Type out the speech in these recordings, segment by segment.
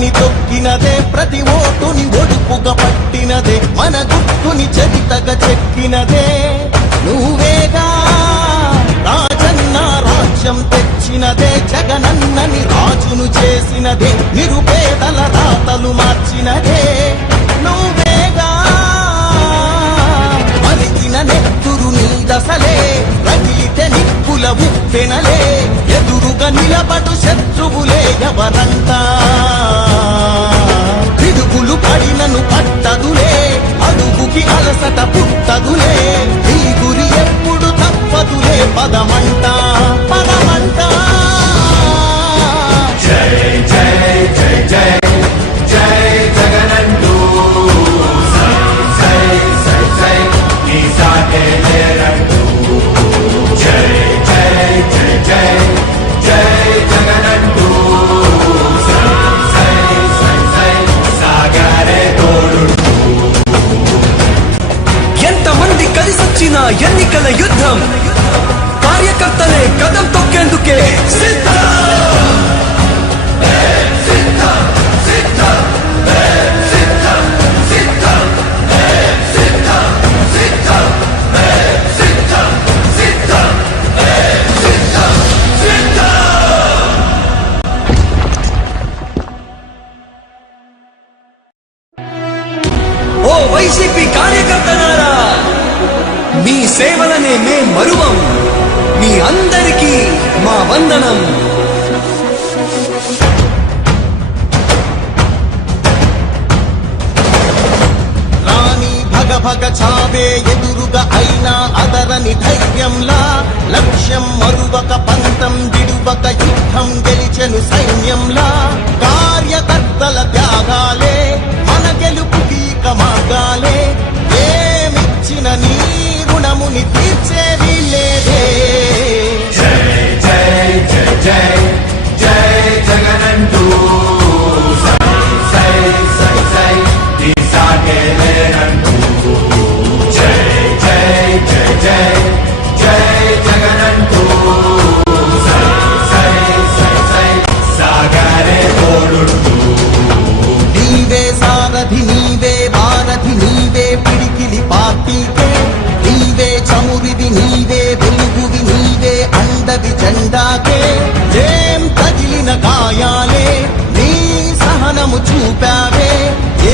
గడపని తొక్కినదే, ప్రతి ఓటుని ఒడుపుగా పట్టినదే, మన గుర్తుని చరితగా చెక్కినదే నువ్వేగా. రాజన్న రాజ్యం తెచ్చినదే, జగనన్నని రాజును చేసినదే, నిరుపేదల రాతలు మార్చినదే నువ్వేగా. మరిగిన నెత్తురు నీ దశలే, రగిలితే నిప్పుల ఉప్పెనలే, ఎదురుగా నిలబడు శత్రువులే ఎవరంతా. పిడుగులు పడినను పట్టదులే, అడుగుకి అలసట పుట్టదులే, ఈ గురి ఎప్పుడు తప్పదులే, పదమంట పదమంట. జై జై జై జై జై జగనంటూ సై సై సై సై నీ సాటే లేరంటూ. జై జై జై జై జై జగనంటూ సై సై సై సై సాగరే తోడుంటూ. ఎంతమంది కలిసొచ్చిన ఎన్నికల యుద్ధం, కార్యకర్తలే కదం తొక్కేందుకే సిద్ధం. ఓ వైసీపీ కార్యకర్తలారా, మీ సేవలనే మే మరువం, మీ అందరికీ మా వందనం. రాణి భగ భగ చావే ఎదురుగా అయినా అదరని ధైర్యంలా, లక్ష్యం మరువక పంతం విడువక యుద్ధం గెలిచెను సైన్యంలా. కార్యకర్తల త్యాగాలే మన గెలుపుకి మార్గాలే, ఏమిచ్చిన నీ రుణముని తీర్చేది లేదే. జై జై జై జై జై జగనంటూ సై సై సై సై నీ సాటే లేరంటూ. జై జై జై జై జై జగనంటూ సై సై సై సై సాగరే తోడుంటూ. నీవే సారథి, నీవే వారధి, నీవే పిడికిలి పార్టీకే, నీవే చమురివి, నీవే వెలుగువి, నీవే అండవి జెండాకే. ఏం తగిలిన గాయాలే నీ సహనము చూపావే,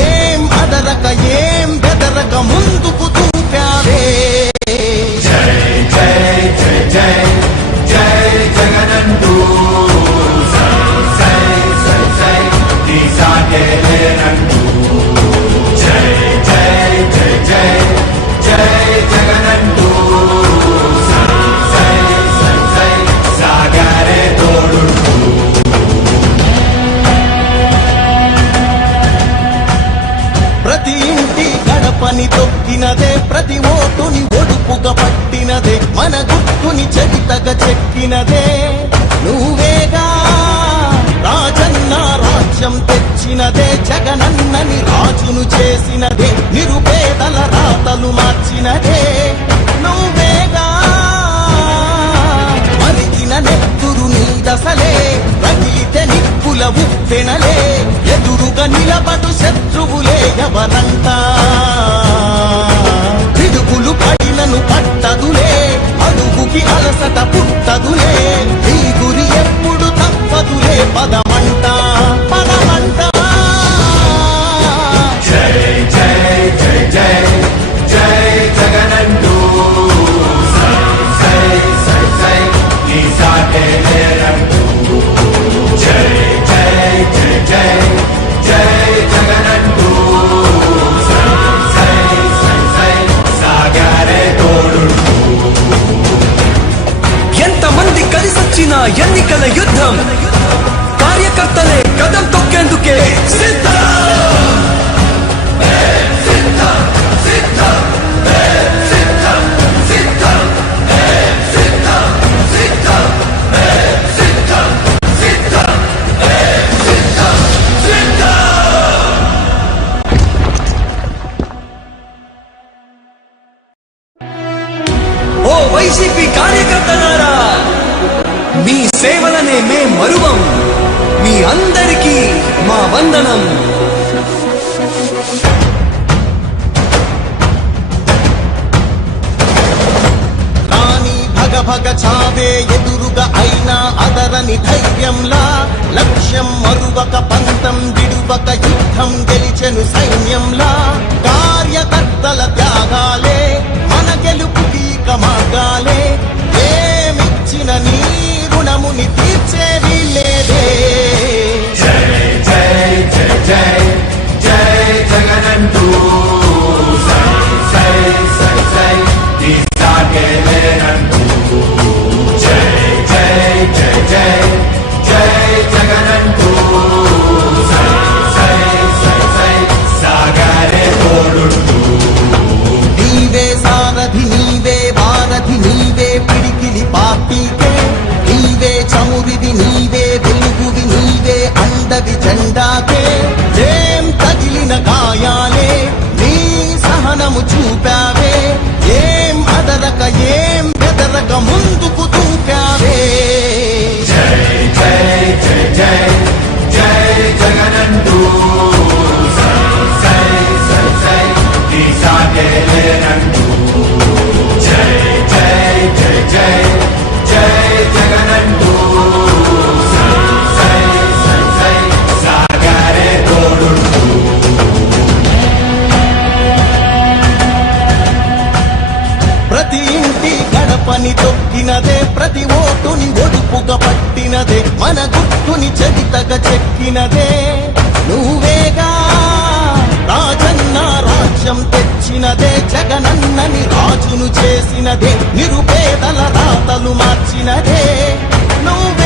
ఏం అదరక ఏం బెదరక ముందుకు చూపావే. జై జై జై జై జై జగనంటూ సై సై సై సై నీ సాటే లేరంటూ. జై జై జై జై జై జగనంటూ సై సై సై సై సాగరే తోడుంటూ. ప్రతి ఇంటి గడపని తొక్కినదే, ప్రతి ఓటుని ఒడుపుగా పట్టినదే, మన గుర్తుని చరితగా చెక్కినదే నువ్వేగా. రాజన్న రాజ్యం తెచ్చినదే, జగనన్నని రాజును చేసినదే, నిరుపేదల రాతలు మార్చినదే నువ్వేగా. మరిగిన నెత్తురు నీ దశలే, రగిలితే నిప్పుల ఉప్పెనలే, ఎదురుగా నిలబడు శత్రువులే ఎవరంతా. పిడుగులు పడినను పట్టదులే, అడుగుకి అలసట పుట్టదులే, ఈ గురి ఎప్పుడు తప్పదులే, పదమంట పదమంట. జై జై జై జై జై జగనంటూ సై సై సై సై నీ సాటే లేరంటూ. జై జై జై జై జై జగనంటూ సై సై సై సై సాగరే తోడుంటూ. ఎంతమంది కలిసొచ్చిన ఎన్నికల యుద్ధం, కార్యకర్తలే కదం తొక్కేందుకే సిద్ధం. ఓ వైసీపీ కార్యకర్తలారా, మీ సేవలనే మే మరువం, మీ అందరికీ మా వందనం. భగ చావే ఎదురుగా అయినా అదరని ధైర్యంలా లక్ష్యం మరువక పంతం విడువక యుద్ధం గెలిచెను సైన్యంలా కార్యకర్తల త్యాగాలే మన గెలుపుకి మార్గాలే ఏమిచ్చిన నీ రుణముని తీర్చేది లేదే. జై జై జై జై జై జగనంటూ సై సై సై సై నీ సాగే లేనంటూ జై జై జై జై జై జగనంటూ సై సై సై సై సాగరే తోడుంటూ నీవే సారథి నీవే వారధి నీవే పిడికిలి పార్టీకే నీవే చమురిది నీవే వెలుగువి నీవే అండవి జెండాకే ఏం తగిలిన గాయాలే నీ సహనము చూపావే ఏం అదరక ఏం బెదరక ముందుకు దూకావే. జై జై జై జై జై జగనంటూ సై సై సై సై నీ సాగే లేనంటూ జై జై జై జై జై జగనంటూ సై సై సై సై సాగరే తోడుంటూ ప్రతి ఇంటి గడపని తొక్కినదే ప్రతి ఓటుని ఒడుపుగా పట్టినదే మన గుట్టుని చరితగా చెక్కినదే నువ్వేగా రాజన్న రాజ్యం తెచ్చినదే జగనన్నని రాజును చేసినదే నిరుపేదల రాతలు మార్చినదే నువ్వు